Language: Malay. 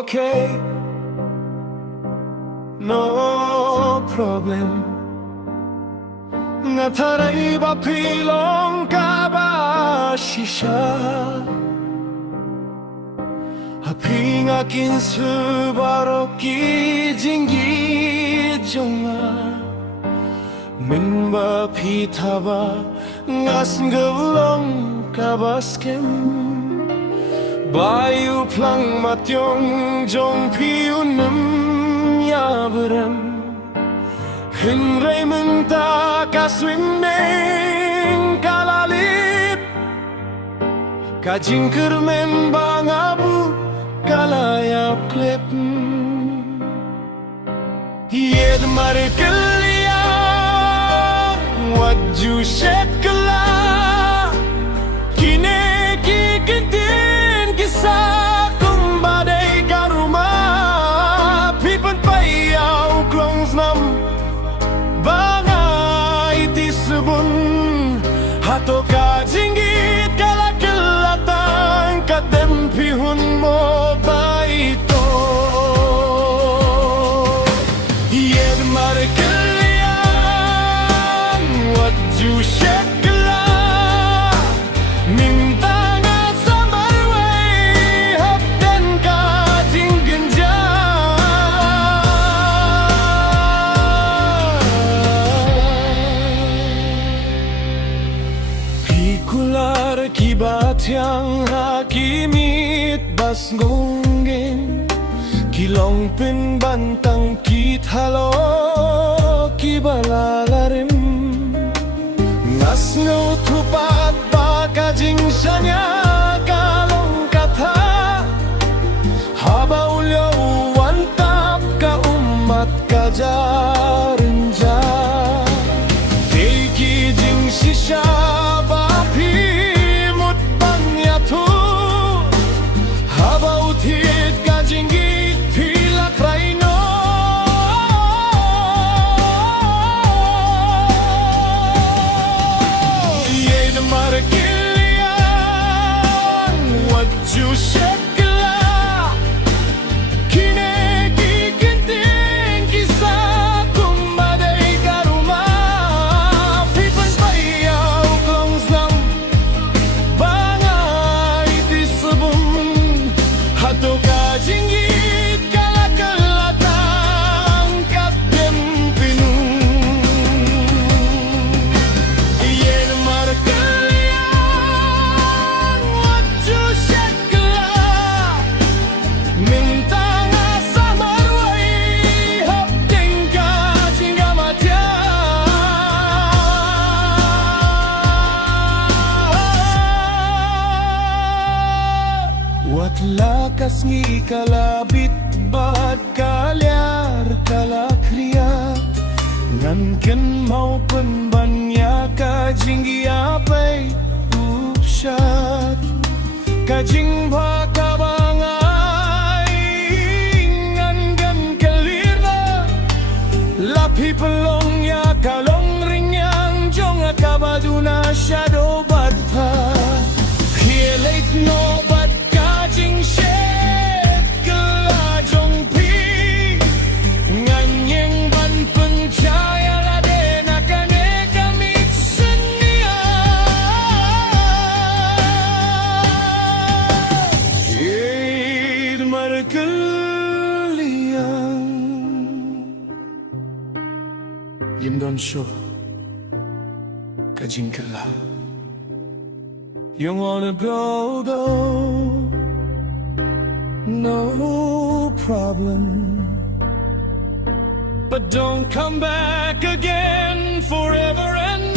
okay, no problem. Ngataray ba pilong ka ba shisha? Haping akin subaro ki jingi jonga. Min ba pita ba ngas ngulong ka baskem. Bayu plang matyong jong piunam yabrem. Hinray menta ka swimming kalalit. Ka jingkermen bangabu kalayap klip. Yed marikaliya wajju shekla. Kine kikitin kisa kumbadai karuma. Pipan payaw klongs nam bangay tisubun. Hato ka jinggit kalakilatan kadempihun mo ba ito? Yed marikaliyan wajju shekla. Minta nga sa marway hapden ka tinggan Pikular kibat yang hakimit bas ngungging. Kilong pinbantang kithalo kibalalarim. Ngas ngutupat baka jingsanya kalong kata. Haba ulyo wantap ka umat kajarinja. Teiki jing shisha bapi mut bangyatu. Haba utit ka jinggit pilak raino. Yed marikilian wajju shekla. Kine kikinting kisa kumbadai karuma. Pipan payaw klongs nam bangay tisubun. Hato ka jinggit kalakalatang kapden pinun. Yen marikalian wajju shekla. Minta nga sa marway hapden ka jingga matya. Wat lakas ngi kalabit bad kalyar kalakriya. Ngan ken mau penbanya kajing apay upsyat. Kajing baka bangay ngan gan kalira. Lapi pelong ya kalong ringyang jong akabaduna shadow bad pa. Here late no bad kajing shed kelajong pi. Nganyeng ban pencaya laden akane kamit senia. Yed marikalian Yimdon show kajing kala. You wanna go though, no problem. But don't come back again forever and